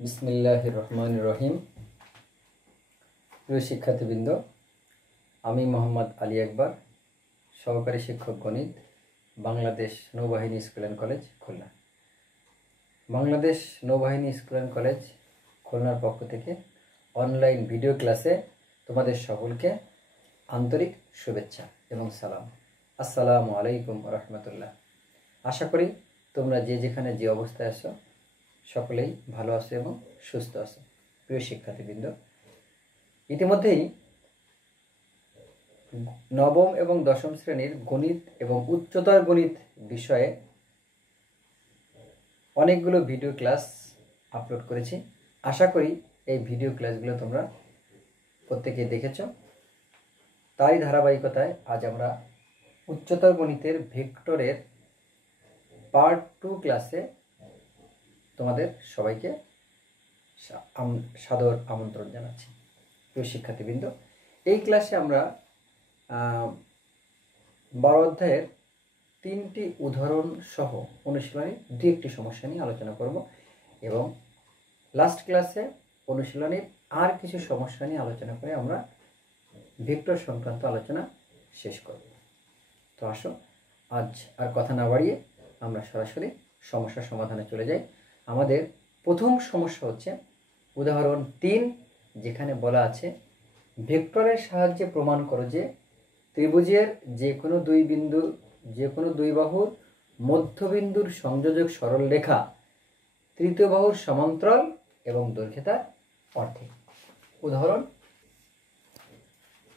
বিসমিল্লাহির রহমানির রহিম। প্রিয় শিক্ষার্থীবৃন্দ, আমি মোহাম্মদ আলী আকবর, সহকারী শিক্ষক গণিত, বাংলাদেশ নৌবাহিনী school and college, Khulna. Bangladesh নৌবাহিনী স্কুল অ্যান্ড কলেজ খুলনার পক্ষ থেকে অনলাইন ভিডিও ক্লাসে তোমাদের সকলকে আন্তরিক শুভেচ্ছা এবং সালাম। আসসালামু আলাইকুম রহমতুল্লাহ। আশা করি তোমরা যে যেখানে যে অবস্থায় আছো সকলেই ভালো আছো এবং সুস্থ আছো। প্রিয় শিক্ষার্থীবৃন্দ, ইতিমধ্যেই নবম এবং দশম শ্রেণীর গণিত এবং উচ্চতর গণিত বিষয়ে অনেকগুলো ভিডিও ক্লাস আপলোড করেছি। আশা করি এই ভিডিও ক্লাসগুলো তোমরা প্রত্যেকে দেখেছ। তারই ধারাবাহিকতায় আজ আমরা উচ্চতর গণিতের ভেক্টরের পার্ট 2 ক্লাসে তোমাদের সবাইকে সাদর আমন্ত্রণ জানাচ্ছি। প্রিয় শিক্ষার্থীবৃন্দ, এই ক্লাসে আমরা 12 অধ্যায়ের 3টি উদাহরণ সহ অনুশীলনী 2-1টি সমস্যা নিয়ে আলোচনা করব এবং লাস্ট ক্লাসে অনুশীলনীর আর কিছু সমস্যা নিয়ে আলোচনা করে আমরা ভেক্টর সংক্রান্ত আলোচনা শেষ করব। তো আসো, আজ আর কথা না বাড়িয়ে আমরা সরাসরি সমস্যা সমাধানে চলে যাই। আমাদের প্রথম সমস্যা হচ্ছে উদাহরণ 3, যেখানে বলা আছে ভেক্টরের সাহায্যে প্রমাণ করো যে ত্রিভুজের যে কোনো দুই বাহুর মধ্যবিন্দুর সংযোজক সরল রেখা তৃতীয় বাহুর সমান্তরাল এবং দৈর্ঘ্য তার অর্ধেক। উদাহরণ,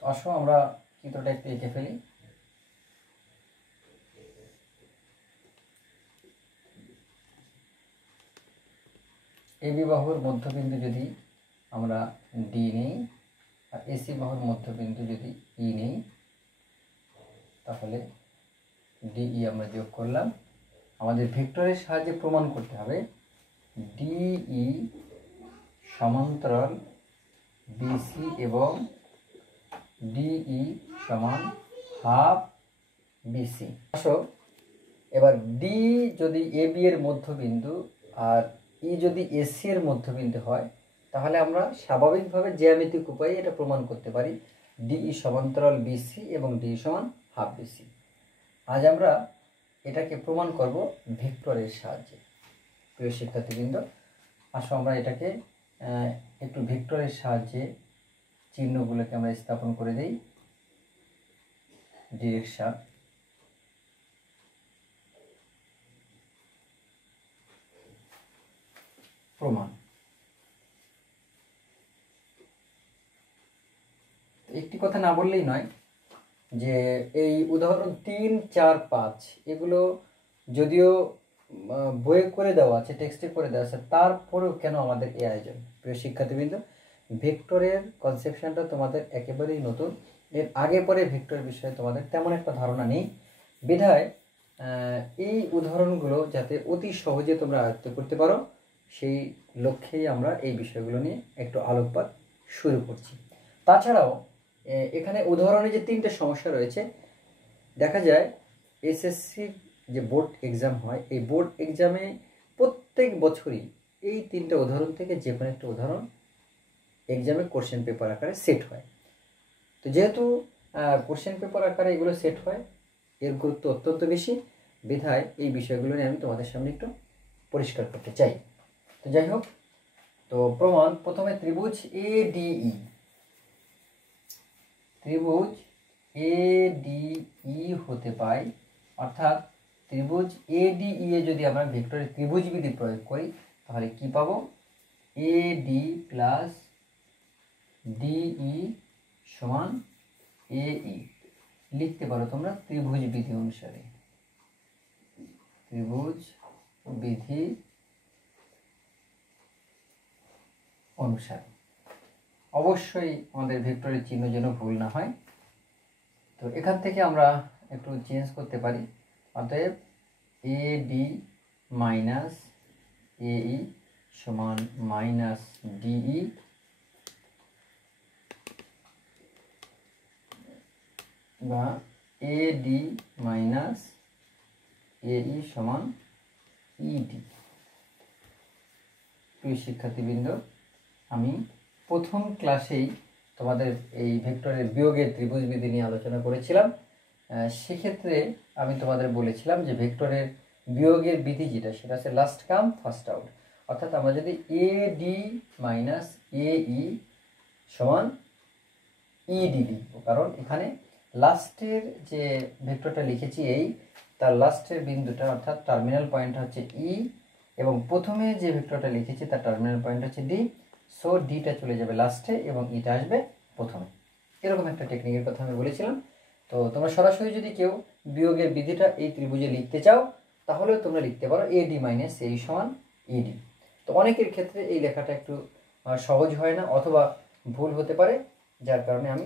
আসো আমরা চিত্রটা একটু এঁকে ফেলি। এবি বাহুর মধ্যবিন্দু যদি আমরা ডি নেই আর এসি বাহুর মধ্যবিন্দু যদি ই নেই, তাহলে ডিই আমরা যোগ করলাম। আমাদের ভেক্টরের সাহায্যে প্রমাণ করতে হবে ডিই সমান্তরাল বিসি এবং ডিই সমান হাফ বিসি। আসো, এবার ডি যদি এবি এর মধ্যবিন্দু আর ই যদি এসি এর মধ্যবিন্দু হয়, তাহলে আমরা স্বাভাবিকভাবে জ্যামিতিক উপায়ে এটা প্রমাণ করতে পারি ডিই সমান্তরাল বিসি এবং ডিই সমান হাফ বিসি। আজ আমরা এটাকে প্রমাণ করব ভেক্টরের সাহায্যে। প্রিয় শিক্ষার্থীবৃন্দ, আসো আমরা এটাকে একটু ভেক্টরের সাহায্যে চিহ্নগুলোকে আমরা স্থাপন করে দিই। ডিরেকশন, প্রমাণ। একটি কথা না বললেই নয় যে এই উদাহরণ 3, 4, 5 এগুলো যদিও বইয়ে করে দেওয়া আছে, টেক্সটে করে দেওয়া আছে, তারপরেও কেন আমাদের এই আয়োজন? প্রিয় শিক্ষার্থীবৃন্দ, ভেক্টরের কনসেপশনটা তোমাদের একেবারেই নতুন। এর আগে পরে ভেক্টরের বিষয়ে তোমাদের তেমন একটা ধারণা নেই, বিধায় এই উদাহরণগুলো যাতে অতি সহজে তোমরা আয়ত্ত করতে পারো, সেই লক্ষ্যেই আমরা এই বিষয়গুলো নিয়ে একটু আলোকপাত শুরু করছি। তাছাড়াও এখানে উদাহরণে যে 3টে সমস্যা রয়েছে, দেখা যায় এসএসসি যে বোর্ড এক্সাম হয়, এই বোর্ড এক্সামে প্রত্যেক বছরই এই 3টে উদাহরণ থেকে যে কোনো একটা উদাহরণ এক্সামে কোশ্চেন পেপার আকারে সেট হয়। তো যেহেতু কোশ্চেন পেপার আকারে এগুলো সেট হয়, এর গুরুত্ব অত্যন্ত বেশি, বিধায় এই বিষয়গুলো নিয়ে আমি তোমাদের সামনে একটু পরিষ্কার করতে চাই। তো যাই হোক, তো প্রমাণ, প্রথমে ত্রিভুজ এডিই, ত্রিভুজ এডিই হতে পাই, অর্থাৎ ত্রিভুজ এডিই এ যদি আমরা ভেক্টরের ত্রিভুজ বিধি প্রয়োগ করি, তাহলে কি পাবো? এডি প্লাস ডিই সমান এই। লিখতে পারো তোমরা ত্রিভুজ বিধি অনুসারে, ত্রিভুজ বিধি অনুসারে। অবশ্যই আমাদের ভেক্টরের চিহ্ন যেন ভুল না হয়। তো এখান থেকে আমরা একটু চেঞ্জ করতে পারি। অতএব এডি মাইনাস এই সমান মাইনাস ডিই, বা এডি মাইনাস এই সমান ইডি। প্রিয় শিক্ষার্থীবৃন্দ, আমি প্রথম ক্লাসেই তোমাদের এই ভেক্টরের বিয়োগের ত্রিভুজ বিধি নিয়ে আলোচনা করেছিলাম। সেক্ষেত্রে আমি তোমাদের বলেছিলাম যে ভেক্টরের বিয়োগের বিধি যেটা সেটা হচ্ছে লাস্ট কাম ফার্স্ট আউট, অর্থাৎ আমরা যদি এ ডি মাইনাস এ ই সমান ইডি লিখব, কারণ এখানে লাস্টের যে ভেক্টরটা লিখেছি এই তার লাস্টের বিন্দুটা অর্থাৎ টার্মিনাল পয়েন্ট হচ্ছে ই, এবং প্রথমে যে ভেক্টরটা লিখেছি তার টার্মিনাল পয়েন্ট হচ্ছে ডি। সো ডিটা চলে যাবে লাস্টে এবং ইটা আসবে প্রথমে। এরকম একটা টেকনিকের কথা আমি বলেছিলাম। তো তোমরা সরাসরি যদি কেউ বিয়োগের বিধিটা এই ত্রিভুজে লিখতে চাও তাহলেও তোমরা লিখতে পারো এ ডি মাইনাস এই সমান ইডি। তো অনেকের ক্ষেত্রে এই লেখাটা একটু সহজ হয় না অথবা ভুল হতে পারে, যার কারণে আমি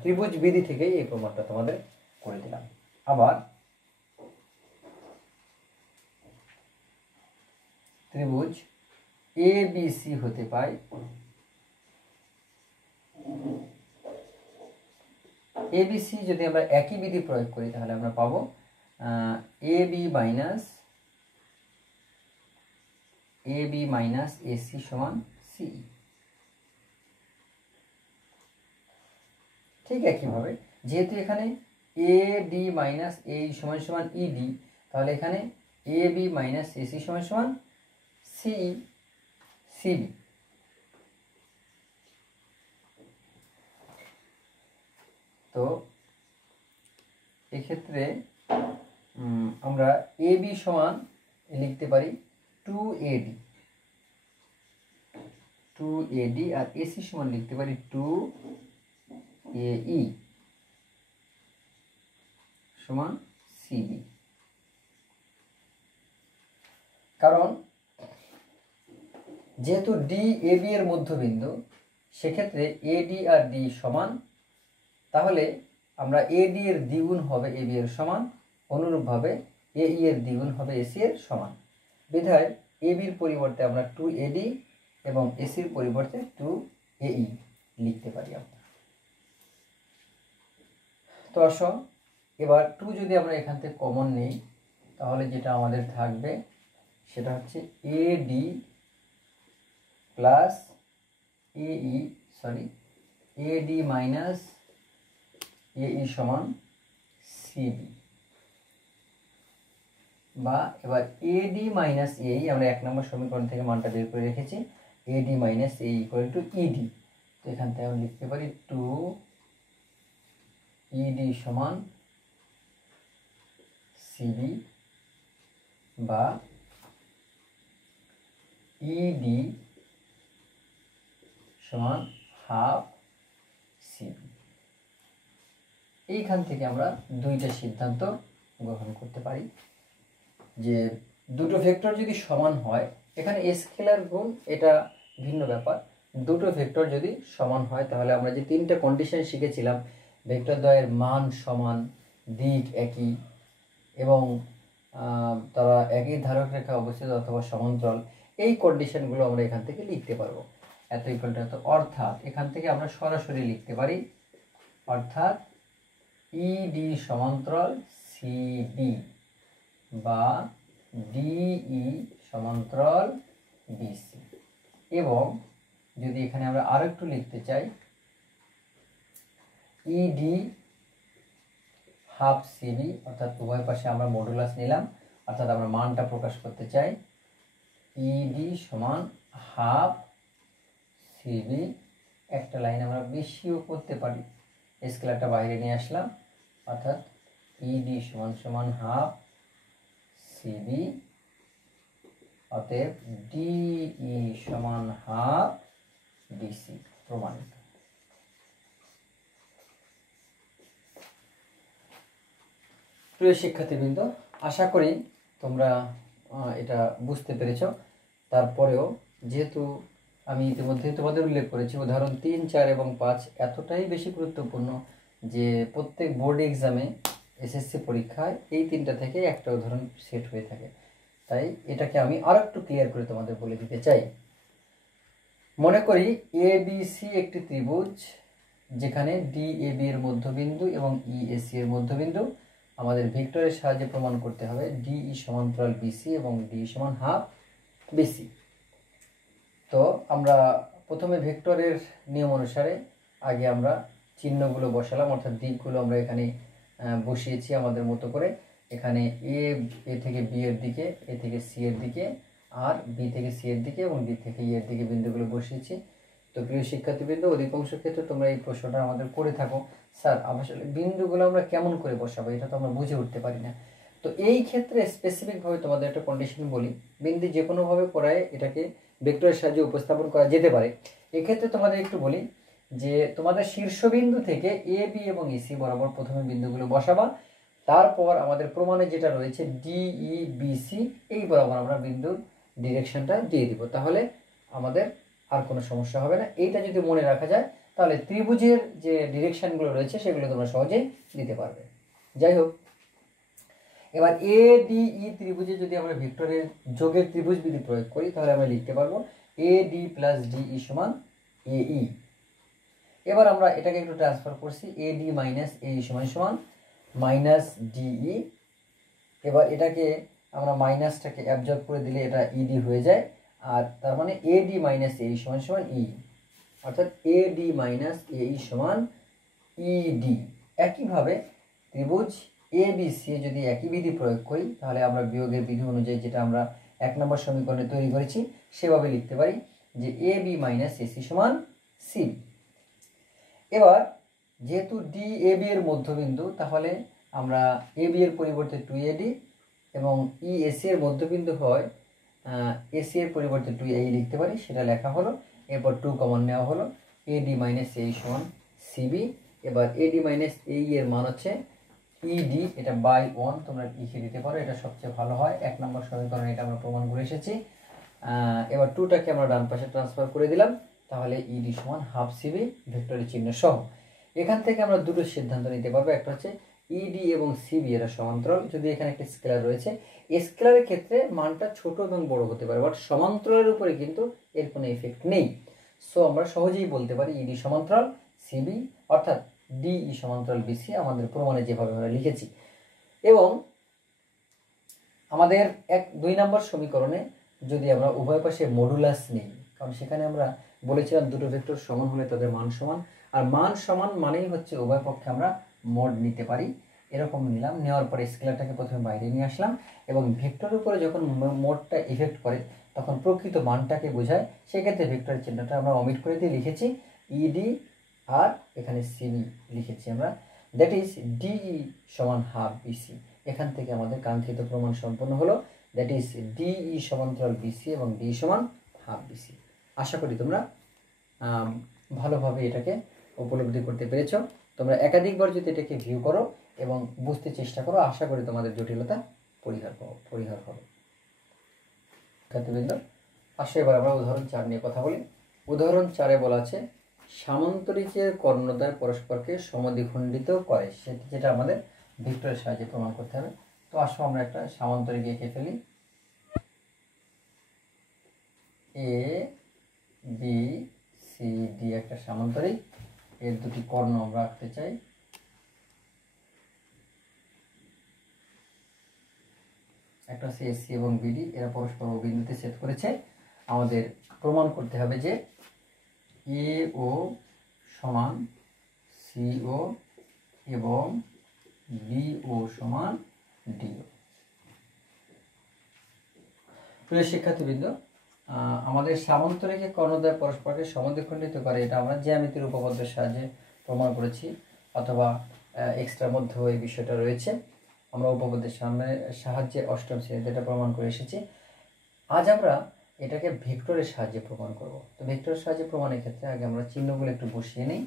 ত্রিভুজ বিধি থেকেই এই প্রমাণটা তোমাদের করে দিলাম। আবার ত্রিভুজ এ বি সি হতে পায় এ বি সি যদি আমরা একই বিধি প্রয়োগ করি তাহলে আমরা পাবো A B minus A C সমান সি। ঠিক একইভাবে যেহেতু এখানে এ ডি মাইনাস এ সমান সমান ইডি, তাহলে এখানে A B minus A C সমান সমান সি সিবি। তো এক্ষেত্রে আমরা এ বি সমান লিখতে পারি 2AD আর এসি সমান লিখতে পারি 2AE সমান সিবি। কারণ যেহেতু ডি এ বি এর মধ্যবিন্দু, সেক্ষেত্রে এডি আর ডি সমান, তাহলে আমরা এডি এর দ্বিগুণ হবে এ বি এর সমান, অনুরূপভাবে এই এর দ্বিগুণ হবে এসি এর সমান। বিধায় এ বির পরিবর্তে আমরা 2AD এবং এসির পরিবর্তে 2AE লিখতে পারি আমরা। তো আসো এবার 2 যদি আমরা এখান থেকে কমন নেই তাহলে যেটা আমাদের থাকবে সেটা হচ্ছে এডি প্লাস এডি মাইনাস এই সমান সিবি, বা এবার এডি মাইনাস এই আমরা 1 নম্বর সমীকরণ থেকে মানটা বের করে রেখেছি, এডি মাইনাস এই ইকুয়াল টু ইডি। তো এখান থেকে আমরা লিখতে পারি 2 ইডি সমান সিবি, বা ইডি সমান হাফ সিবি। এইখান থেকে আমরা দুইটা সিদ্ধান্ত গ্রহণ করতে পারি যে দুটো ভেক্টর যদি সমান হয়, এখানে স্কেলার গুণ এটা ভিন্ন ব্যাপার, দুটো ভেক্টর যদি সমান হয় তাহলে আমরা যে তিনটা কন্ডিশন শিখেছিলাম, ভেক্টর দ্বয়ের মান সমান, দিক একই এবং তারা একই ধারক রেখা অবস্থিত অথবা সমান্তরাল, এই কন্ডিশনগুলো আমরা এখান থেকে লিখতে পারবো। এত ইকুয়াল টু এত, অর্থাৎ এখান থেকে আমরা সরাসরি লিখতে পারি, অর্থাৎ ইডি সমান্তরাল সিবি বা ডিই সমান্তরাল বিসি। এবং যদি এখানে আমরা আরো একটু লিখতে চাই, ইডি হাফ সিবি, অর্থাৎ উভয় পাশে আমরা মডুলাস নিলাম, অর্থাৎ আমরা মানটা প্রকাশ করতে চাই, ইডি সমান হাফ সিবি। একটা লাইন আমরা বেশিও করতে পারি, স্কেলারটা বাইরে নিয়ে আসলাম, অর্থাৎ ইডি সমান সমান হাফ সিবি, অতএব ডিই সমান হাফ বিসি। প্রমাণিত। প্রিয় শিক্ষার্থীবৃন্দ, আশা করি তোমরা এটা বুঝতে পেরেছ। তারপরেও যেহেতু আমি ইতিমধ্যে তোমাদের উল্লেখ করেছি উদাহরণ 3, 4 এবং 5 এতটাই বেশি গুরুত্বপূর্ণ যে প্রত্যেক বোর্ড এক্সামে এসএসসি পরীক্ষায় এই তিনটা থেকে একটা উদাহরণ সেট হয়ে থাকে, তাই এটাকে আমি আরো একটু ক্লিয়ার করে তোমাদের বলে দিতে চাই। মনে করি এ বি সি একটি ত্রিভুজ, যেখানে ডি এ বি এর মধ্যবিন্দু এবং ই এ সি এর মধ্যবিন্দু। আমাদের ভেক্টরের সাহায্যে প্রমাণ করতে হবে ডিই সমান্তরাল বিসি এবং ডি সমান হাফ বিসি। তো আমরা প্রথমে ভেক্টরের নিয়ম অনুসারে আগে আমরা চিহ্নগুলো বসালাম, অর্থাৎ দিকগুলো আমরা এখানে বসিয়েছি আমাদের মতো করে। এখানে এ থেকে বি এর দিকে, এ থেকে সি এর দিকে, আর বি থেকে সি এর দিকে এবং ডি থেকে ই এর দিকে বিন্দুগুলো বসিয়েছি। তো প্রিয় শিক্ষার্থীবৃন্দ, অধিকাংশ ক্ষেত্রে তোমরা এই প্রশ্নটা আমাদের করে থাকো, স্যার আসলে বিন্দুগুলো আমরা কেমন করে বসাবো, এটা তো আমরা বুঝে উঠতে পারি না। তো এই ক্ষেত্রে স্পেসিফিকভাবে তোমাদের একটা কন্ডিশন বলি, বিন্দু যে কোনোভাবে করায় এটাকে ভেক্টরের সাহায্যে উপস্থাপন করা যেতে পারে। এক্ষেত্রে তোমাদের একটু বলি যে তোমাদের শীর্ষবিন্দু থেকে এ বি এবং ইসি বরাবর প্রথমে বিন্দুগুলো বসাবা, তারপর আমাদের প্রমাণে যেটা রয়েছে ডিই বিসি এই বরাবর আমরা বিন্দুর ডিরেকশনটা দিয়ে দিব, তাহলে আমাদের আর কোনো সমস্যা হবে না। এইটা যদি মনে রাখা যায় তাহলে ত্রিভুজের যে ডিরেকশনগুলো রয়েছে সেগুলো তোমরা সহজেই দিতে পারবে। যাই হোক, এবার এ ডিই ত্রিভুজে যদি আমরা ভেক্টরের যোগের ত্রিভুজ বিধি প্রয়োগ করি তাহলে আমরা লিখতে পারবো এ ডি প্লাস ডিই সমান এই। এবার আমরা এটাকে একটু ট্রান্সফার করছি, এ ডি মাইনাস এই সমান সমান মাইনাস ডিই। এবার এটাকে আমরা মাইনাসটাকে অ্যাবজর্ব করে দিলে এটা ইডি হয়ে যায়, আর তার মানে এ ডি মাইনাস এই সমান সমান ই, অর্থাৎ এ ডি মাইনাস এই সমান ইডি। একইভাবে ত্রিভুজ এ বি সি যদি একই বিধি প্রয়োগ করি তাহলে আমরা বিয়োগের বিধি অনুযায়ী যেটা আমরা 1 নম্বর সমীকরণে তৈরি করেছি সেভাবে লিখতে পারি যে এ বি মাইনাস এসি সমান সি। এবার যেহেতু ডি এ বি এর মধ্যবিন্দু, তাহলে আমরা এ বি এর পরিবর্তে 2AD এবং ই এসি এর মধ্যবিন্দু হয় এসি এর পরিবর্তে 2AE লিখতে পারি, সেটা লেখা হলো। এরপর 2 কমন নেওয়া হলো, এডি মাইনাস এই সমান সিবি। এবার এডি মাইনাস এই এর মান হচ্ছে ইডি, এটা বাই 1 তোমরা লিখে দিতে পারো, এটা সবচেয়ে ভালো হয়। 1 নম্বর সমীকরণে এটা আমরা প্রমাণ করে এসেছি। এবার 2টাকে আমরা ডান পাশে ট্রান্সফার করে দিলাম, তাহলে ইডি সমান হাফ সিবি ভেক্টরের চিহ্ন সহ। এখান থেকে আমরা দুটো সিদ্ধান্ত নিতে পারবো, একটা হচ্ছে ইডি এবং সিবি এরা সমান্তরাল, যদি এখানে একটা স্কেলার রয়েছে। স্কেলারের ক্ষেত্রে মানটা ছোট এবং বড় হতে পারে, বাট সমান্তরালের উপরে কিন্তু এর কোনো এফেক্ট নেই। সো আমরা সহজেই বলতে পারি ইডি সমান্তরাল সিবি, অর্থাৎ ডিই সমান্তরাল বিসি, আমাদের প্রমাণে যেভাবে আমরা লিখেছি। এবং আমাদের 2 নম্বর সমীকরণে যদি আমরা উভয় পাশে মডুলাস নিই, কারণ সেখানে আমরা বলেছিলাম দুটো ভেক্টর সমান হলে তাদের মান সমান, আর মান সমান মানেই হচ্ছে উভয় পক্ষে আমরা মড নিতে পারি। এরকম নিলাম, নেওয়ার পরে স্কেলারটাকে প্রথমে বাইরে নিয়ে আসলাম এবং ভেক্টরের উপরে যখন মোডটা ইফেক্ট করে তখন প্রকৃত মানটাকে বোঝায়, সেক্ষেত্রে ভেক্টরের চিহ্নটা আমরা অমিট করে দিয়ে লিখেছি ইডি, আর এখানে সিবি লিখেছি আমরা, দ্যাট ইজ ডিই সমান হাফ বিসি। এখান থেকে আমাদের কাঙ্ক্ষিত প্রমাণ সম্পন্ন হলো, দ্যাট ইজ ডিই সমান্তরাল বিসি এবং ডি সমান হাফ বিসি। আশা করি তোমরা ভালোভাবে এটাকে উপলব্ধি করতে পেরেছ। তোমরা একাধিকবার যদি এটাকে ভিউ করো এবং বুঝতে চেষ্টা করো, আশা করি তোমাদের জটিলতা পরিহার হবে। শিক্ষার্থীবৃন্দ, আসো এবার আমরা উদাহরণ 4 নিয়ে কথা বলি। উদাহরণ 4-এ বলা আছে সামান্তরিকের কর্ণদ্বয় পরস্পরকে সমদ্বিখণ্ডিত করে, যেটা আমাদের ভেক্টরের সাহায্যে প্রমাণ করতে হবে। তো আসো আমরা একটা সামান্তরিক এঁকে ফেলি। এ বি সি ডি একটা সামান্তরিক, এর দুটি কর্ণ আমরা আঁকতে চাই। একটা হচ্ছে এসি এবং বিডি, এরা পরস্পর বিন্দুতে ছেদ করেছে। আমাদের প্রমাণ করতে হবে যে এ ও সমান সিও এবং বিও সমান ডিও। প্রিয় শিক্ষার্থীবৃন্দ, আমাদের সামান্তরিকে কর্ণদ্বয় পরস্পরকে সমদ্বিখণ্ডিত করে, এটা আমরা জ্যামিতির উপপাদ্যের সাহায্যে প্রমাণ করেছি, অথবা এক্সট্রার মধ্যেও এই বিষয়টা রয়েছে। আমরা উপপাদ্যের সাহায্যে 8ম শ্রেণীতে এটা প্রমাণ করে এসেছি। আজ আমরা এটাকে ভেক্টরের সাহায্যে প্রমাণ করব। তো ভেক্টরের সাহায্যে প্রমাণের ক্ষেত্রে আগে আমরা চিহ্নগুলো একটু বসিয়ে নিই।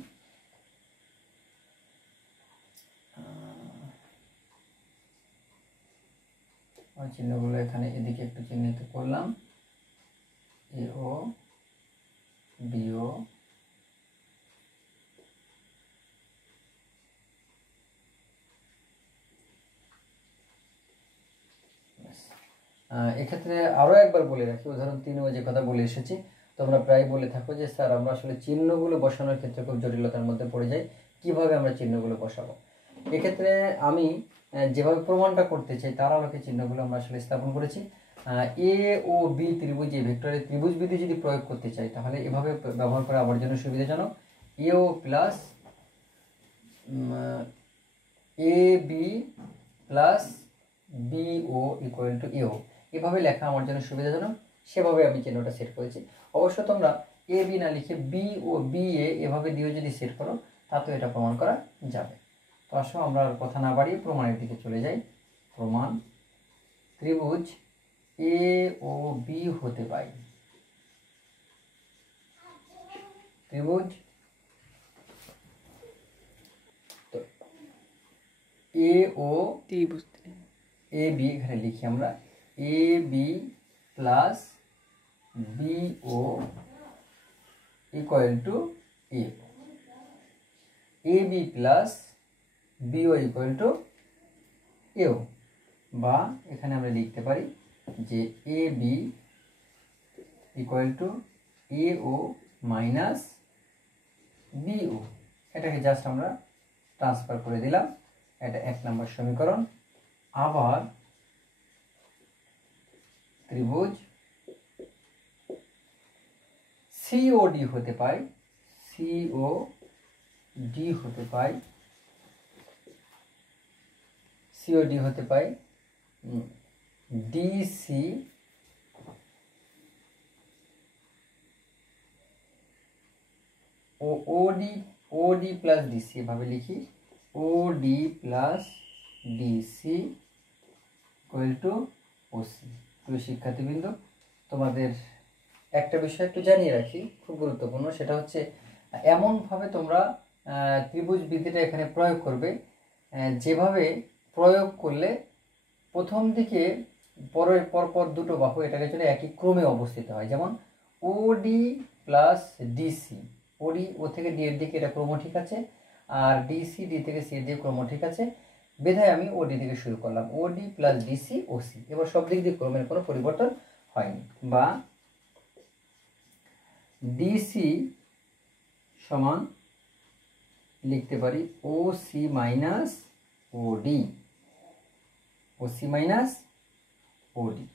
চিহ্নগুলো এখানে এদিকে একটু চিহ্নিত করলাম, এও বিও এক্ষেত্রে আরো একবার বলে রাখি, উদাহরণ 3-এও যে কথা বলে এসেছি, তোমরা প্রায় বলে থাকো যে স্যার আমরা আসলে চিহ্নগুলো বসানোর ক্ষেত্রে খুব জটিলতার মধ্যে পড়ে যাই, কিভাবে আমরা চিহ্নগুলো বসাবো। এক্ষেত্রে আমি যেভাবে প্রমাণটা করতে চাই তার আলোকে চিহ্নগুলো আমরা আসলে স্থাপন করেছি। এ ও বি ত্রিভুজ, এই ভেক্টরের ত্রিভুজ বিধি যদি প্রয়োগ করতে চাই তাহলে এভাবে ব্যবহার করা আমার জন্য সুবিধাজনক। A O plus A B plus bio equal to A O, এভাবে লেখা আমার জন্য সুবিধাজনক, সেভাবে আমি চিহ্নটা সেট করেছি। অবশ্য তোমরা এ বি না লিখে বি ও বি এ এভাবে দিয়েও যদি সেট করো তাতেও এটা প্রমাণ করা যাবে। তো আসো আমরা আর কথা না বাড়িয়ে প্রমাণের দিকে চলে যাই। প্রমাণ: ত্রিভুজ এ ও বি হতে পাই, ত্রিভুজ এ ও এ বি, এখানে লিখি আমরা A B plus B O equal to A, A B plus B O equal to AO, বা এখানে আমরা লিখতে পারি যে A B equal to A O minus B O, এটাকে জাস্ট আমরা ট্রান্সফার করে দিলাম, এটা 1 নম্বর সমীকরণ। আবার ত্রিভুজ সিওডি হতে পাই, সিওডি হতে পাই, সিওডি হতে পাই ডিসি ও ওডি, ওডি প্লাস ডিসি, এভাবে লিখি OD plus DC equal to OC. প্রিয় শিক্ষার্থীবৃন্দ, তোমাদের একটা বিষয় একটু জানিয়ে রাখি, খুব গুরুত্বপূর্ণ, সেটা হচ্ছে এমনভাবে তোমরা ত্রিভুজ বিধিটা এখানে প্রয়োগ করবে যেভাবে প্রয়োগ করলে প্রথম দিকে পরপর দুটো বাহু এটাকে চলে একই ক্রমে অবস্থিত হয়। যেমন ওডি প্লাস ডিসি, ওডি ও থেকে ডি এর দিকে এটা ক্রম ঠিক আছে, আর ডিসি ডি থেকে সি এর দিকে ক্রম ঠিক আছে, বিধায় আমি ওডি থেকে শুরু করলাম, ওডি প্লাস ডিসি ওসি। এবার সব দিক দিয়ে ক্রমের কোনো পরিবর্তন হয়নি। বা ডিসি সমান লিখতে পারি ও সি মাইনাস ওডি, ওসি মাইনাস ওডি।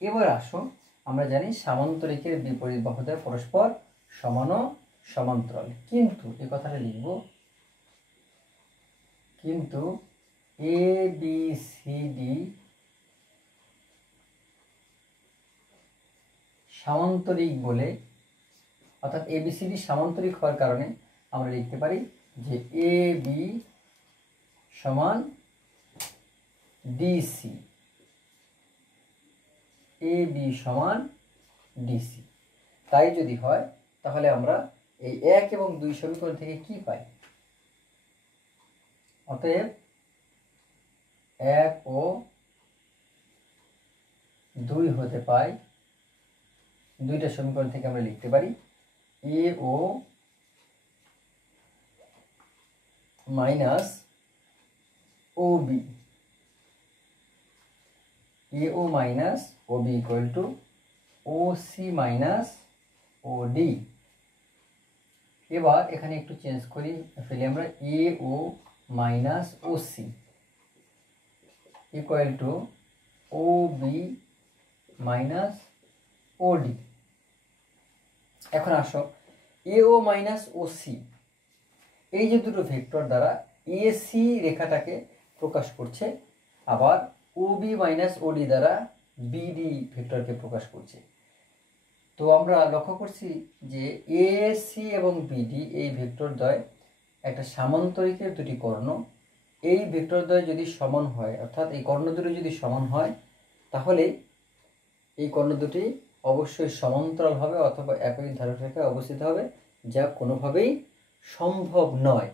এবার আসো, আমরা জানি সামান্তরিকের বিপরীত বাহুদ্বয় পরস্পর সমান ও সমান্তরাল, কিন্তু এই কথাটা লিখব, কিন্তু এ বি সি ডি সামান্তরিক বলে, অর্থাৎ এ বি সি ডি সামান্তরিক হওয়ার কারণে আমরা লিখতে পারি যে এ বি সমান ডিসি, এ বি সমান ডিসি। তাই যদি হয় তাহলে আমরা এই 1 এবং 2 সমীকরণ থেকে কি পাই? অতএব 1 ও 2 হতে পাই, দুইটা সমীকরণ থেকে আমরা লিখতে পারি A O minus O B, A O minus O B equal to O C minus O D. এবার এখানে একটু চেঞ্জ করি, ফেলি আমরা A O minus O C equal to O B minus O D. এখন আসো এ ও মাইনাস ও সি, এই যে দুটো ভেক্টর দ্বারা এ সি রেখাটাকে প্রকাশ করছে, আবার ও বি মাইনাস ও ডি দ্বারা বিডি ভেক্টরকে প্রকাশ করছে। তো আমরা লক্ষ্য করছি যে এ সি এবং বিডি এই ভেক্টরদ্বয় একটা সামান্তরিকের দুটি কর্ণ, এই ভেক্টরদ্বয় যদি সমান হয়, অর্থাৎ এই কর্ণ দুটি যদি সমান হয় তাহলে এই কর্ণ দুটি অবশ্যই সমান্তরাল হবে অথবা একই ধাররেখায় অবস্থিত হবে, যা কোনোভাবেই সম্ভব নয়।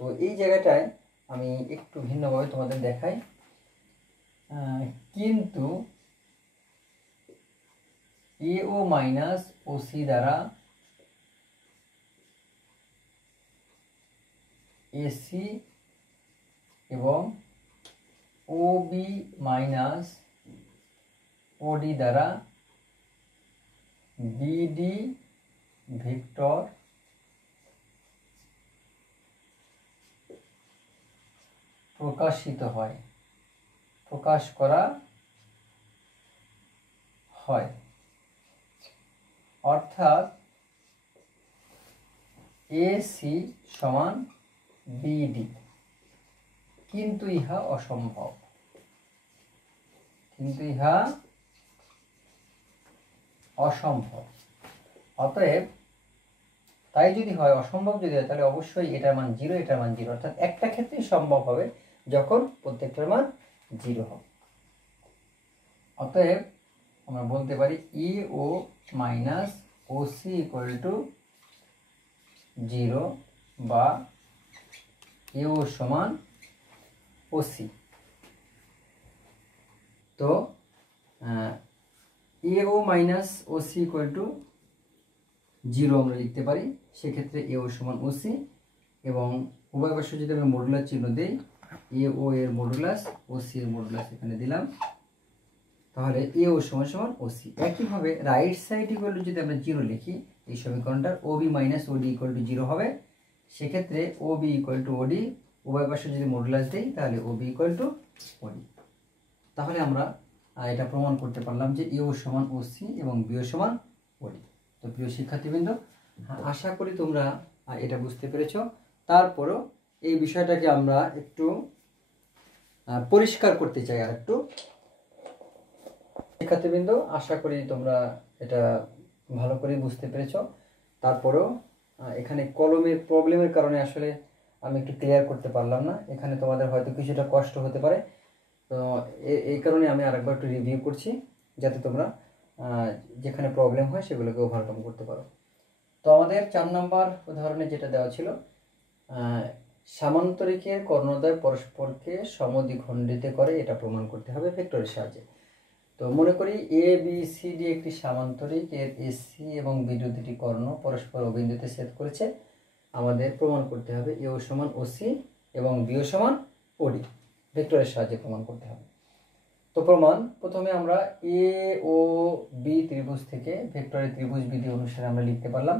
তো এই জায়গাটায় আমি একটু ভিন্নভাবে তোমাদের দেখাই, কিন্তু এ ও মাইনাস ও সি দ্বারা এসি এবং ও বি মাইনাস ওডি দ্বারা বিডি ভেক্টর প্রকাশিত হয়, প্রকাশ করা হয়, অর্থাৎ এসি সমান বিডি, কিন্তু ইহা অসম্ভব, অসম্ভব। অতএব তাই যদি হয়, অসম্ভব যদি হয়, তাহলে অবশ্যই এটার মান 0, এটার মান 0, অর্থাৎ একটা ক্ষেত্রেই সম্ভব হবে যখন প্রত্যেকটার মান 0 হবে। অতএব আমরা বলতে পারি ইও মাইনাস ওসি ইকুয়াল টু 0 বা ইও সমান ওসি। তো এও মাইনাস ওসি ইকুয়াল টু 0 আমরা লিখতে পারি, সেক্ষেত্রে এও সমান ওসি, এবং উভয় পাশে যদি আমরা মডুলাস চিহ্ন দিই, এও এর মডুলাস, ওসি এর মডুলাস এখানে দিলাম, তাহলে এও সমান সমান ওসি। একইভাবে রাইট সাইড ইকুয়াল টু যদি আমরা 0 লিখি, এই সমীকরণটার ওবি মাইনাস ওডি ইকুয়াল টু 0 হবে, সেক্ষেত্রে ওবি ইকুয়াল টু ওডি, উভয় পাশে যদি মডুলাস দিই তাহলে ওবি ইকুয়াল টু ওডি। তাহলে আমরা এটা প্রমাণ করতে পারলাম যে এও সমান ওসি এবং বিও সমান ওডি। তো প্রিয় শিক্ষার্থীবৃন্দ, আশা করি তোমরা এটা বুঝতে পেরেছ। তারপরও এই বিষয়টাকে আমরা একটু পরিষ্কার করতে চাই আর একটু। শিক্ষার্থীবৃন্দ, আশা করি তোমরা এটা ভালো করে বুঝতে পেরেছ। তারপরও এখানে কলমের প্রবলেমের কারণে আসলে আমি একটু ক্লিয়ার করতে পারলাম না, এখানে তোমাদের হয়তো কিছুটা কষ্ট হতে পারে। তো এই কারণে আমি আরেকবার একটু রিভিউ করছি, যাতে তোমরা যেখানে প্রবলেম হয় সেগুলোকে ওভারকাম করতে পারো। তো আমাদের 4 নম্বর উদাহরণে যেটা দেওয়া ছিল, সামান্তরিকের কর্ণদ্বয় পরস্পরকে সমদ্বিখণ্ডিত করে, এটা প্রমাণ করতে হবে ভেক্টরের সাহায্যে। তো মনে করি এ বি সি ডি একটি সামান্তরিক, এর এসি এবং বিডি দুটি কর্ণ পরস্পর অবিন্দুতে ছেদ করেছে। আমাদের প্রমাণ করতে হবে এও সমান ওসি এবং বিও সমান ওডি, ভেক্টরের সাহায্যে প্রমাণ করতে হবে। তো প্রমাণ, প্রথমে আমরা এ ও বি ত্রিভুজ থেকে ভেক্টরের ত্রিভুজ বিধি অনুসারে আমরা লিখতে পারলাম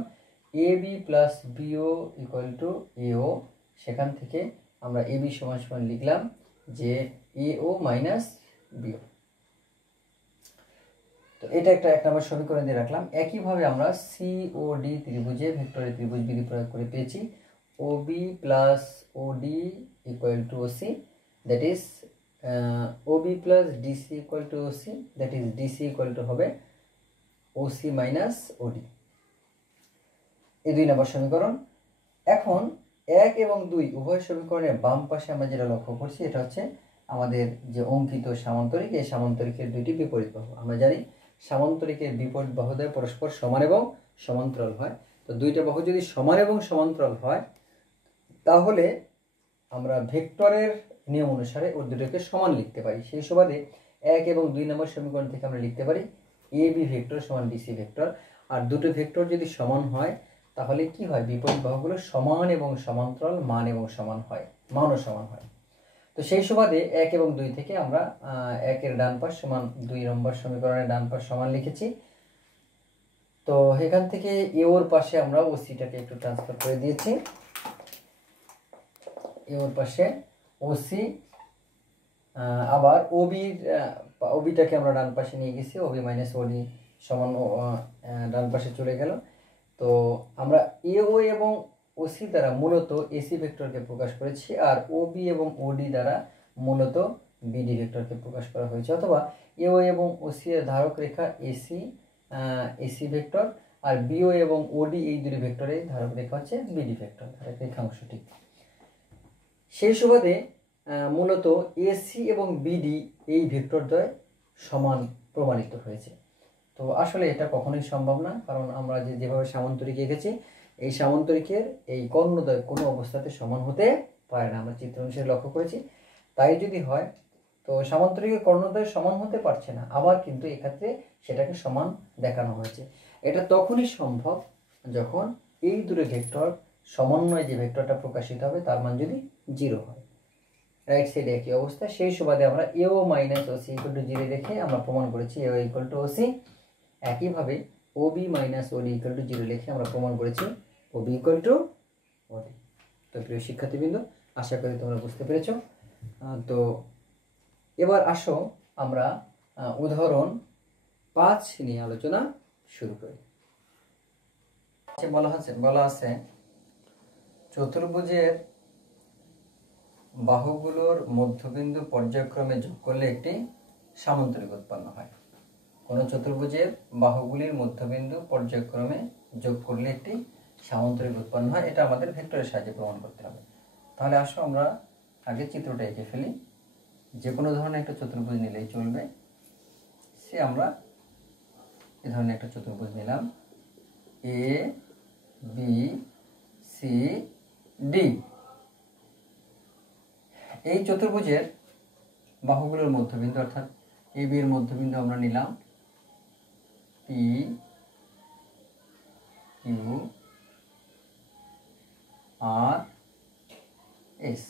A B plus bio equal to AO. সেখান থেকে আমরা এ বি সমান সমান লিখলাম যে এও মাইনাস বিও। তো এটা একটা 1 নম্বর সমীকরণ দিয়ে রাখলাম। একইভাবে আমরা সি ও ডি ত্রিভুজে ভেক্টরের ত্রিভুজ বিধি প্রয়োগ করে পেয়েছি O B plus OD equal to OC, that is OB plus DC equal to OC, that is DC equal to হবে OC minus OD। এই 2 নম্বর সমীকরণ। এখন 1 এবং 2 উভয় সমীকরণের বাম পাশে আমরা যেটা লক্ষ্য করছি, এটা হচ্ছে আমাদের যে অঙ্কিত সামান্তরিক, এই সামান্তরিকের দুইটি বিপরীত বাহু। আমরা জানি সামান্তরিকের বিপরীত বাহুদ্বয় পরস্পর সমান এবং সমান্তরাল হয়। তো দুইটা বাহু যদি সমান এবং সমান্তরাল হয়, তাহলে আমরা ভেক্টরের নিয়ম অনুসারে ওর দুটোকে সমান লিখতে পারি। সেই সুবাদে 1 এবং 2 নম্বর সমীকরণ থেকে আমরা লিখতে পারি এ বি ভেক্টর সমান বিসি ভেক্টর। আর দুটো ভেক্টর যদি সমান হয়, তাহলে কি হয়, বিপরীত বাহুগুলো সমান এবং সমান্তরাল, মান এবং সমান হয়, মানও সমান হয়। তো সেই সুবাদে 1 এবং 2 থেকে আমরা 1 এর ডান পাশ সমান 2 নম্বর সমীকরণের ডান পাশ সমান লিখেছি। তো এখান থেকে এ ওর পাশে আমরা ওসিটাকে একটু ট্রান্সফার করে দিয়েছি, এ ওর পাশে ওসি, আবার ওবিটাকে আমরা ডান পাশে নিয়ে গেছি, ওবি মাইনাস ওডি সমান ডান পাশে চলে গেল। তো আমরা এও এবং ওসি দ্বারা মূলত এসি ভেক্টরকে প্রকাশ করেছি, আর ওবি এবং ওডি দ্বারা মূলত বিডি ভেক্টরকে প্রকাশ করা হয়েছে। অথবা এও এবং ওসি এর ধারক রেখা এসি ভেক্টর, আর বিও এবং ওডি এই দুটি ভেক্টরের ধারক রেখা হচ্ছে বিডি ভেক্টর, ধারক রেখাংশটি। সেই সুবাদে মূলত এসি এবং বিডি এই ভেক্টরদ্বয় সমান প্রমাণিত হয়েছে। তো আসলে এটা কখনোই সম্ভব না, কারণ আমরা যেভাবে সামান্তরিক এঁকেছি, এই সামান্তরিকের এই কর্ণদ্বয় কোনো অবস্থাতে সমান হতে পারে না, আমরা চিত্র অনুসারে লক্ষ্য করেছি। তাই যদি হয়, তো সামান্তরিকের কর্ণদ্বয় সমান হতে পারছে না, আবার কিন্তু এক্ষেত্রে সেটাকে সমান দেখানো হয়েছে। এটা তখনই সম্ভব যখন এই দুটো ভেক্টর সমন্বয়ে যে ভেক্টরটা প্রকাশিত হবে তার মান যদি 0 হয়। রাইট সাইডে একই অবস্থা। সেই সুবাদে আমরা এও মাইনাস ওসি ইকুয়াল টু 0 রেখে আমরা প্রমাণ করেছি এও ইকুয়াল টু ওসি। একইভাবে ওবি মাইনাস ওডি ইকুয়াল টু 0 লিখে আমরা প্রমাণ করেছি ওবি ইকুয়াল টু ওডি। তো প্রিয় শিক্ষার্থীবৃন্দ, আশা করি তোমরা বুঝতে পেরেছো। তো এবার আসো আমরা উদাহরণ 5 নিয়ে আলোচনা শুরু করি। বলা আছে চতুর্ভুজের বাহুগুলোর মধ্যবিন্দু পর্যায়ক্রমে যোগ করলে একটি সামান্তরিক উৎপন্ন হয়। কোন চতুর্ভুজের বাহুগুলির মধ্যবিন্দু পর্যায়ক্রমে যোগ করলে একটি সামান্তরিক উৎপন্ন হয়, এটা আমাদের ভেক্টরের সাহায্যে প্রমাণ করতে হবে। তাহলে আসো আমরা আগে চিত্রটা এঁকে ফেলি। যে কোনো ধরনের একটা চতুর্ভুজ নিলেই চলবে। সে আমরা এ ধরনের একটা চতুর্ভুজ নিলাম, এ বি সি ডি। এই চতুর্ভুজের বাহুগুলোর মধ্যবিন্দু অর্থাৎ এ বি এর মধ্যবিন্দু আমরা নিলাম P Q R S,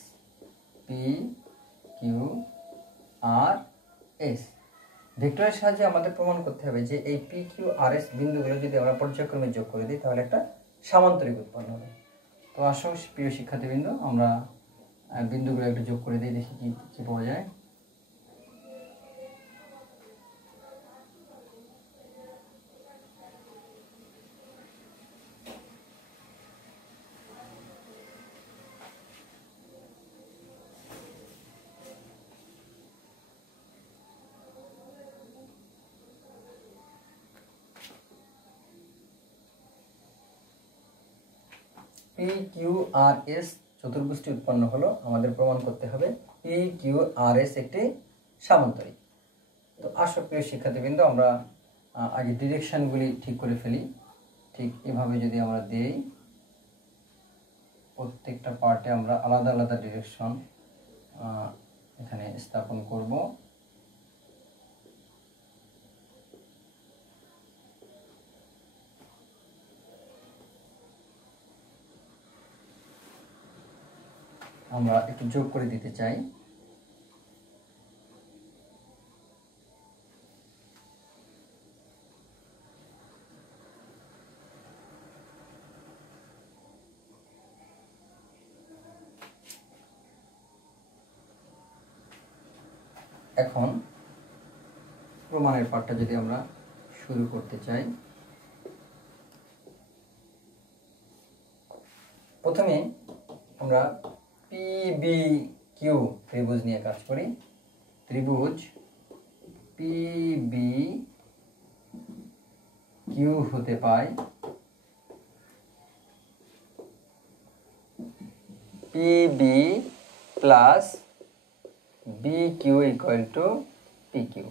P Q R S. ভেক্টরের সাহায্যে আমাদের প্রমাণ করতে হবে যে এই পি কিউ আর এস বিন্দুগুলো যদি আমরা পর্যায়ক্রমে যোগ করে দিই তাহলে একটা সামান্তরিক উৎপন্ন হবে। তো আসো প্রিয় শিক্ষার্থীবৃন্দ, আমরা বিন্দুগুলো একটু যোগ করে দিই, দেখি কি পাওয়া যায়। পি কিউ আর এস চতুর্ভুজটি উৎপন্ন হলো। আমাদের প্রমাণ করতে হবে পি কিউ আর এস একটি সামান্তরিক। তো আসো প্রিয় শিক্ষার্থীবৃন্দ, আমরা আগে ডিরেকশনগুলি ঠিক করে ফেলি। ঠিক এভাবে যদি আমরা দেই, প্রত্যেকটা পার্টে আমরা আলাদা আলাদা ডিরেকশন এখানে স্থাপন করব। আমরা একটু যোগ করে দিতে চাই। এখন প্রমাণের পাঠটা যদি আমরা শুরু করতে চাই, প্রথমে আমরা পি বি কিউ ত্রিভুজ নিয়ে কাজ করি। ত্রিভুজ পি বি কিউ হতে পায় P B plus B Q equal to P Q.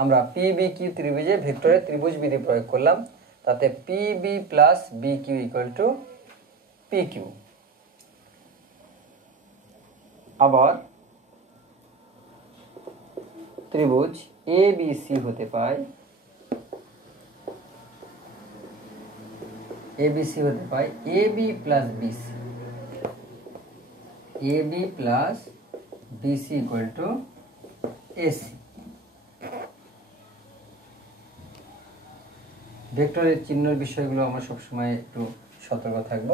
আমরা পি বি কিউ ত্রিভুজে ভেক্টরের ত্রিভুজ বিধি প্রয়োগ করলাম, তাতে P B plus B Q equal to P Q. আবার ত্রিভুজ এ বি সি হতে পায় এ বি সি হতে পায় A B plus B C, A B plus B C equal to AC. ভেক্টরের চিহ্নের বিষয়গুলো আমরা সবসময় একটু সতর্ক থাকব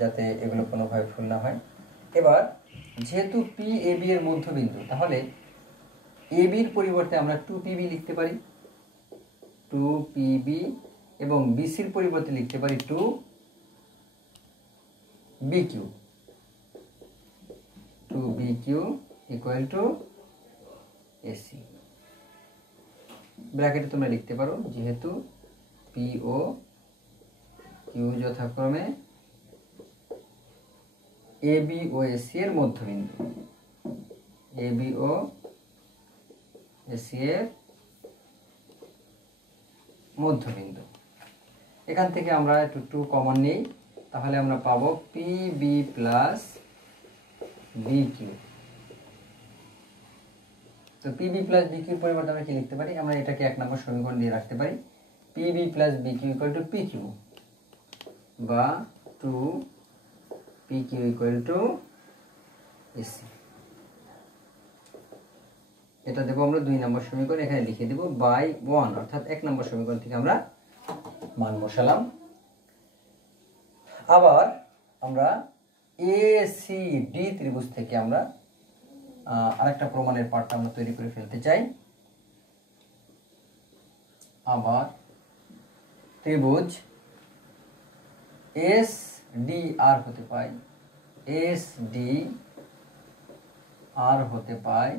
যাতে এগুলো কোনোভাবে ভুল না হয়। এবার যেহেতু পি এ বি এর মধ্যবিন্দু, তাহলে এ বির পরিবর্তে আমরা 2pb লিখতে পারি, 2pb, এবং বিসির পরিবর্তে লিখতে পারি 2bq, 2bq equal to AC. ব্র্যাকেটে তোমরা লিখতে পারো, যেহেতু পি ও কিউ যথাক্রমে এ বি ও এসি এর মধ্যবিন্দু, এ বি ও এসি এর মধ্যবিন্দু। এখান থেকে আমরা একটু 2 কমন নেই, তাহলে আমরা পাবো P B plus B Q. তো পি বি প্লাস বি কিউর পরিবর্তে আমরা কি লিখতে পারি? আমরা এটাকে 1 নম্বর সমীকরণ দিয়ে রাখতে পারি, P B plus B Q equal to P Q, বা 2 P Q equal to AC. এটা দেবো আমরা 2 নম্বর সমীকরণ, এখানে লিখে দেব বাই 1, অর্থাৎ 1 নম্বর সমীকরণ থেকে আমরা মান বসালাম। আবার আমরা এ সি ডি ত্রিভুজ থেকে আমরা আরেকটা প্রমাণের পার্টটা আমরা তৈরি করে ফেলতে চাই। আবার ত্রিভুজ এস ডি আর হতে পায়, এস ডি আর হতে পায়,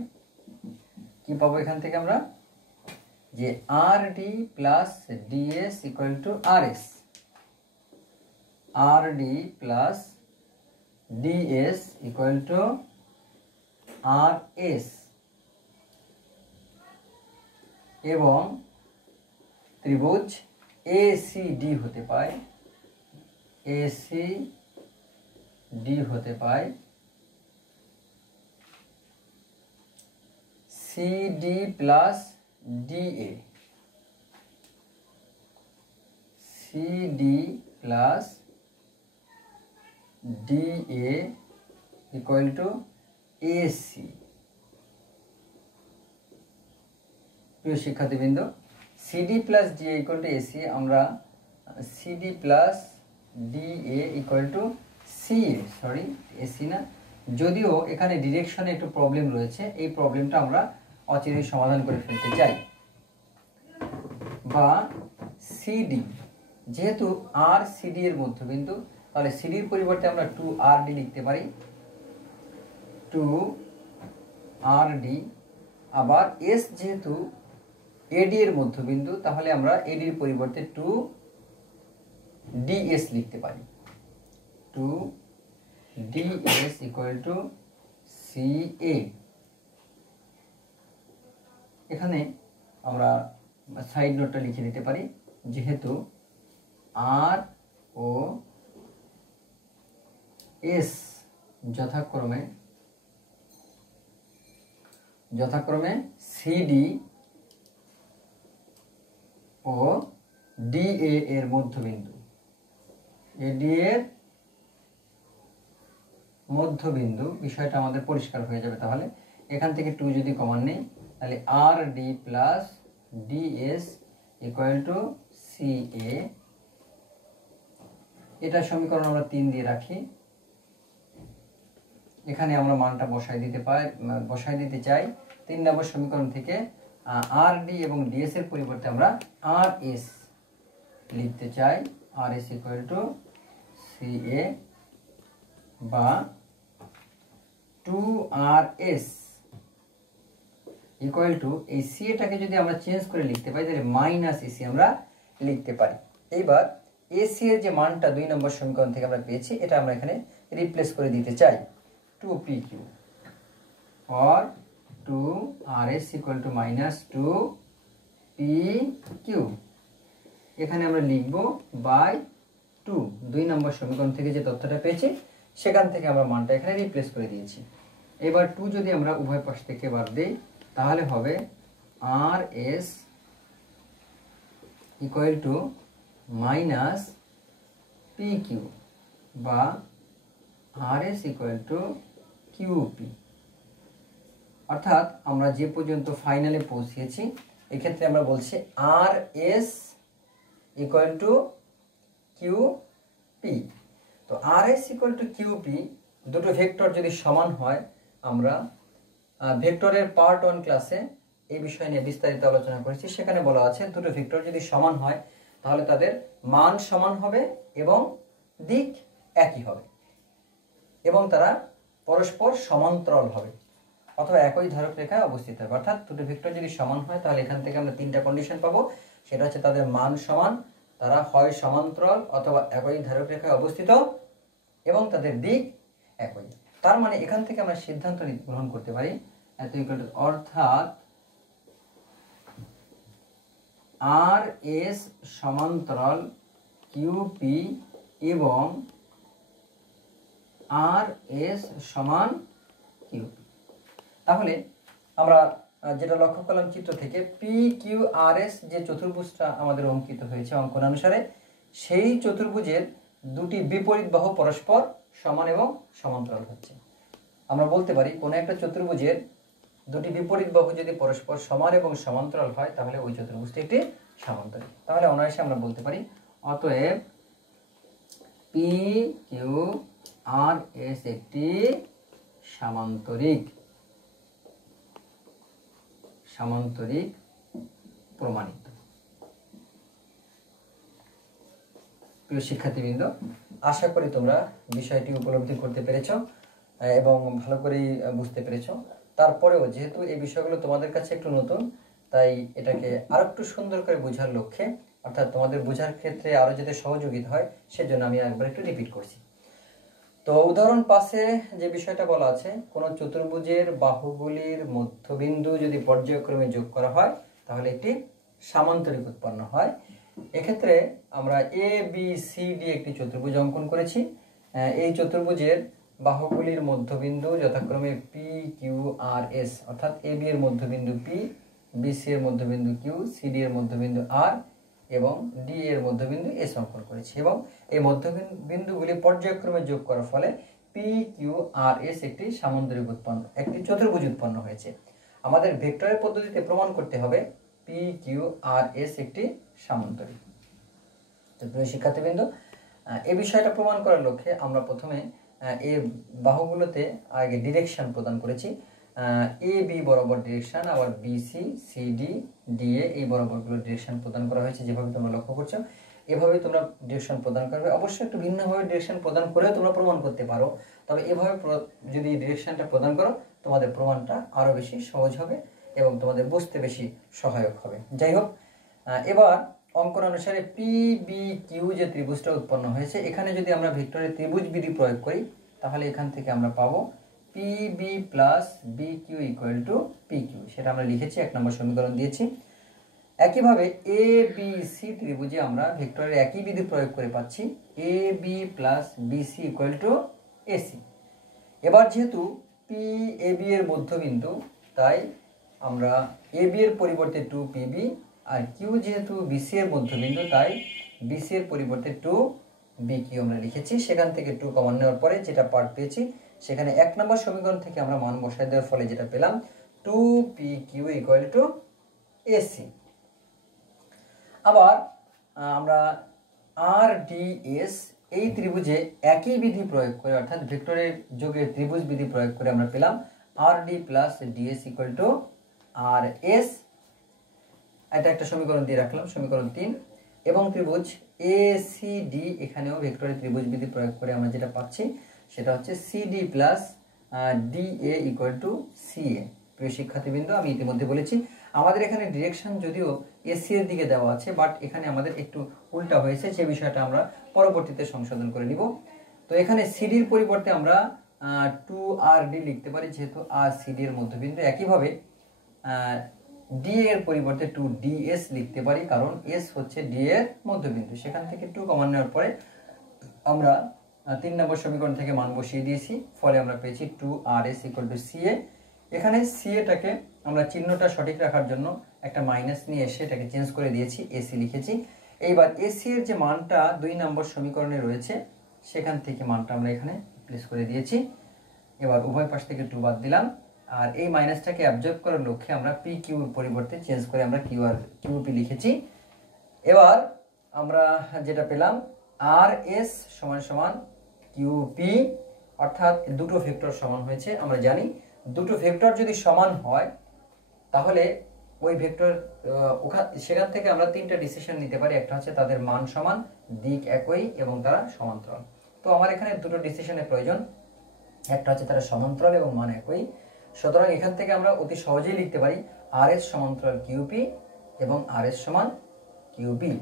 কি পাবো এখান থেকে আমরা, যে R D plus DS equal to R S, R D plus DS equal to R S, এবং ত্রিভুজ এসিডি হতে পায়, এসিডি হতে পায় CD plus DA, CD plus DA equal to AC. প্রিয় শিক্ষার্থীবৃন্দ, CD plus DA equal to AC, আমরা CD plus DA equal to CA, sorry AC না, যদিও এখানে ডিরেকশনে একটু প্রবলেম রয়েছে, এই প্রবলেমটা আমরা অচিরেই সমাধান করে ফেলতে চাই। বা সিডি, যেহেতু আর সিডি এর মধ্যবিন্দু, তাহলে সিডির পরিবর্তে আমরা 2RD লিখতে পারি, 2RD। আবার এস যেহেতু এডি এর মধ্যবিন্দু, তাহলে আমরা এডির পরিবর্তে 2DS লিখতে পারি, 2DS ইকুয়াল টু CA। এখানে আমরা সাইড নোটটা লিখে দিতে পারি, যেহেতু আর ও এস যথাক্রমে সিডি ও ডিএ এর মধ্যবিন্দু, এডি এর মধ্যবিন্দু, বিষয়টা আমাদের পরিষ্কার হয়ে যাবে। তাহলে এখান থেকে 2 যদি কমন নেই, তাহলে R D plus DS equal to CA. এটা সমীকরণ আমরা 3 দিয়ে রাখি, এখানে আমরা মানটা বসাই দিতে চাই। 3 নম্বর সমীকরণ থেকে আর ডি এবং ডিএস এর পরিবর্তে আমরা আর এস লিখতে চাই, আর এস ইকুয়াল টু সিএ, বা 2RS ইকুয়াল টু, এই সিএটাকে যদি আমরা চেঞ্জ করে লিখতে পারি তাহলে মাইনাস এসি আমরা লিখতে পারি। এইবার এসি এর যে মানটা 2 নম্বর সমীকরণ থেকে আমরা পেয়েছি, এটা আমরা এখানে রিপ্লেস করে দিতে চাই, 2PQ or 2RS equal to minus 2PQ। এখানে আমরা লিখব বাই 2 নম্বর সমীকরণ থেকে যে তথ্যটা পেয়েছি সেখান থেকে আমরা মানটা এখানে রিপ্লেস করে দিয়েছি। এবার 2 যদি আমরা উভয় পাশ থেকে বাদ দেই, তাহলে হবে RS equal to minus PQ, বা RS ইকুয়াল টু QP। অর্থাৎ আমরা যে পর্যন্ত ফাইনালে পৌঁছেছি, এক্ষেত্রে আমরা বলছি RS ইকুয়াল টু QP। তো RS ইকুয়াল টু QP, দুটো ভেক্টর যদি সমান হয়, আমরা ভেক্টরের পার্ট 1 ক্লাসে এই বিষয় নিয়ে বিস্তারিত আলোচনা করেছি। সেখানে বলা আছে দুটো ভেক্টর যদি সমান হয় তাহলে তাদের মান সমান হবে এবং দিক একই হবে, এবং তারা পরস্পর সমান্তরাল হবে অথবা একই ধারক রেখায় অবস্থিত হবে। অর্থাৎ দুটো ভেক্টর যদি সমান হয় তাহলে এখান থেকে আমরা 3টা কন্ডিশন পাবো। সেটা হচ্ছে তাদের মান সমান, তারা হয় সমান্তরাল অথবা একই ধারক রেখায় অবস্থিত, এবং তাদের দিক একই। তার মানে এখান থেকে আমরা সিদ্ধান্ত গ্রহণ করতে পারি, অর্থাৎ আর এস সমান্তরাল কিউপি এবং আর এস সমান কিউপি। তাহলে আমরা যেটা লক্ষ্য করলাম চিত্র থেকে, পি কিউ আর এস যে চতুর্ভুজটা আমাদের অঙ্কিত হয়েছে অঙ্কন অনুসারে, সেই চতুর্ভুজের দুটি বিপরীত বাহু পরস্পর সমান এবং সমান্তরাল হচ্ছে। আমরা বলতে পারি কোনো একটা চতুর্ভুজের দুটি বিপরীত বাহু যদি পরস্পর সমান এবং সমান্তরাল হয় তাহলে ওই চতুর্ভুজটি একটি সামান্তরিক। তাহলে অনায়াসে আমরা বলতে পারি অতএব পি কিউ আর এস একটি সামান্তরিক প্রমাণিত। প্রিয় শিক্ষার্থীবৃন্দ, আশা করি তোমরা বিষয়টি উপলব্ধি করতে পেরেছো এবং ভালো করেই বুঝতে পেরেছো। তারপরেও যেহেতু এই বিষয়গুলো তোমাদের কাছে একটু নতুন, তাই এটাকে আরো একটু সুন্দর করে বোঝার লক্ষ্যে, অর্থাৎ তোমাদের বোঝার ক্ষেত্রে আরো যাতে সহযোগিতা হয় সেজন্য আমি একবার একটু রিপিট করছি। তো উদাহরণ 5-এ যে বিষয়টা বলা আছে, কোন চতুর্ভুজের বাহুগুলির মধ্যবিন্দু যদি পর্যায়ক্রমে যোগ করা হয় তাহলে একটি সামান্তরিক উৎপন্ন হয়। এক্ষেত্রে আমরা এ বি সি ডি একটি চতুর্ভুজ অঙ্কন করেছি। এই চতুর্ভুজের বাহুগুলির মধ্যবিন্দু যথাক্রমে পি কিউ আর এস, অর্থাৎ এ বি এর মধ্যবিন্দু পি, বি সি এর মধ্যবিন্দু কিউ, সি ডি এর মধ্যবিন্দু আর এবং ডি এর মধ্যবিন্দু এস অঙ্কন করেছি এবং এই মধ্যবিন্দুগুলি পর্যায়ক্রমে যোগ করার ফলে পি কিউ আর এস একটি সামান্তরিক উৎপন্ন, একটি চতুর্ভুজ উৎপন্ন হয়েছে। আমাদের ভেক্টরের পদ্ধতিতে প্রমাণ করতে হবে পি কিউ আর এস একটি সামান্তরিক। তো প্রিয় শিক্ষার্থীবৃন্দ, এই বিষয়টা প্রমাণ করার লক্ষ্যে আমরা প্রথমে এর বাহুগুলোতে আগে ডিরেকশন প্রদান করেছি। এ বি বরাবর ডিরেকশন, আবার B C, C D, D A এই বরাবরগুলো ডিরেকশন প্রদান করা হয়েছে। যেভাবে তোমরা লক্ষ্য করছো এভাবে তোমরা ডিরেকশন প্রদান করবে। অবশ্যই একটু ভিন্নভাবে ডিরেকশন প্রদান করেও তোমরা প্রমাণ করতে পারো, তবে এভাবে যদি ডিরেকশনটা প্রদান করো তোমাদের প্রমাণটা আরো বেশি সহজ হবে এবং তোমাদের বুঝতে বেশি সহায়ক হবে। যাই হোক, এবার অঙ্কন অনুসারে পি বি কিউ যে ত্রিভুজটা উৎপন্ন হয়েছে, এখানে যদি আমরা ভেক্টরের ত্রিভুজ বিধি প্রয়োগ করি তাহলে এখান থেকে আমরা পাবো P B plus B Q equal to P Q, সেটা আমরা লিখেছি, 1 নম্বর সমীকরণ দিয়েছি। একইভাবে এ বি সি ত্রিভুজে আমরা ভেক্টরের একই বিধি প্রয়োগ করে পাচ্ছি A B plus B C equal to AC. এবার যেহেতু পি এ বি এর মধ্যবিন্দু, তাই আমরা এ বি এর পরিবর্তে 2 পিবি, আর কিউ যেহেতু বিসি এর মধ্যবিন্দু, তাই বিসি এর পরিবর্তে 2 বি কিউ আমরা লিখেছি। সেখান থেকে 2 কমন নেওয়ার পরে যেটা পার্ট পেয়েছি, সেখানে 1 নম্বর সমীকরণ থেকে আমরা মান বসাই দেওয়ার ফলে যেটা পেলাম 2 P Q equal to AC. আবার আমরা আর ডি এস এই ত্রিভুজে একই বিধি প্রয়োগ করে, অর্থাৎ ভেক্টরের যোগের ত্রিভুজ বিধি প্রয়োগ করে আমরা পেলাম R D plus DS equal to R S. এটা একটা সমীকরণ দিয়ে রাখলাম, সমীকরণ 3। এবং ত্রিভুজ এ সি ডি, এখানেও ভেক্টরের ত্রিভুজ বিধি প্রয়োগ করে আমরা যেটা পাচ্ছি সেটা হচ্ছে CD plus D A equal to C A. প্রিয় শিক্ষার্থীবৃন্দ, আমি ইতিমধ্যে বলেছি আমাদের এখানে ডিরেকশন যদিও এসি এর দিকে দেওয়া আছে, বাট এখানে আমাদের একটু উল্টা হয়েছে, সেই বিষয়টা আমরা পরবর্তীতে সংশোধন করে নিব। তো এখানে সিডির পরিবর্তে আমরা 2 আর ডি লিখতে পারি, যেহেতু আর সিডি এর মধ্যবিন্দু। একইভাবে ডি এর পরিবর্তে 2 ডিএস লিখতে পারি, কারণ এস হচ্ছে ডি এর মধ্যবিন্দু। সেখান থেকে 2 কমন নেওয়ার পরে আমরা 3 নম্বর সমীকরণ থেকে মান বসিয়ে দিয়েছি, ফলে আমরা পেয়েছি 2 আর এস ইকুয়াল টু সি এ। এখানে সি এটাকে আমরা চিহ্নটা সঠিক রাখার জন্য একটা মাইনাস নিয়ে এসে এটাকে চেঞ্জ করে দিয়েছি, এসি লিখেছি। এইবার এসি এর যে মানটা 2 নম্বর সমীকরণে রয়েছে, সেখান থেকে মানটা আমরা এখানে প্লেস করে দিয়েছি। এবার উভয় পাশ থেকে 2 বাদ দিলাম, আর এই মাইনাসটাকে অ্যাবজর্ব করার লক্ষ্যে আমরা পি কিউর পরিবর্তে চেঞ্জ করে আমরা কিউপি লিখেছি। এবার আমরা যেটা পেলাম আর এস সমান সমান কিউপি, অর্থাৎ দুটো ভেক্টর সমান হয়েছে। আমরা জানি দুটো ভেক্টর যদি সমান হয় তাহলে ওই ভেক্টর সেখান থেকে আমরা 3টা ডিসিশন নিতে পারি। একটা হচ্ছে তাদের মান সমান, দিক একই এবং তারা সমান্তরাল। তো আমার এখানে দুটো ডিসিশনের প্রয়োজন, একটা হচ্ছে তারা সমান্তরাল এবং মান একই। সুতরাং এখান থেকে আমরা অতি সহজেই লিখতে পারি আর এস সমান্তরাল কিউপি এবং আর এস সমান কিউবি।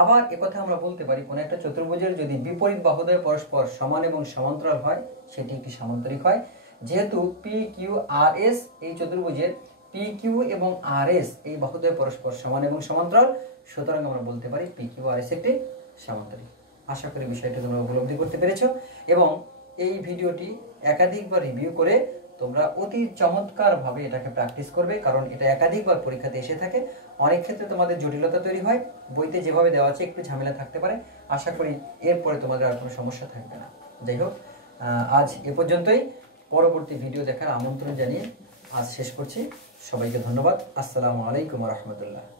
আবার একথা আমরা বলতে পারি কোন একটা চতুর্ভুজের যদি বিপরীত বাহুদ্বয় পরস্পর সমান এবং সমান্তরাল হয় সেটি একটি সামান্তরিক হয়। যেহেতু পি কিউ আর এস এই চতুর্ভুজের পি কিউ এবং আর এস এই বাহুদ্বয় পরস্পর সমান এবং সমান্তরাল, সুতরাং আমরা বলতে পারি পি কিউ আর এস একটি সামান্তরিক। আশা করি বিষয়টি তোমরা উপলব্ধি করতে পেরেছো এবং এই ভিডিওটি একাধিকবার রিভিউ করে তোমরা অতি চমৎকার ভাবে এটাকে প্র্যাকটিস করবে, কারণ এটা একাধিকবার পরীক্ষাতে এসে থাকে। অনেক ক্ষেত্রে তোমাদের জটিলতা তৈরি হয়, বইতে যেভাবে দেওয়া আছে একটু ঝামেলা থাকতে পারে। আশা করি এরপরে তোমাদের আর কোনো সমস্যা থাকবে না। যাই হোক, আজ এ পর্যন্তই। পরবর্তী ভিডিও দেখার আমন্ত্রণ জানিয়ে আজ শেষ করছি। সবাইকে ধন্যবাদ। আসসালামু আলাইকুম ওয়া রাহমাতুল্লাহ।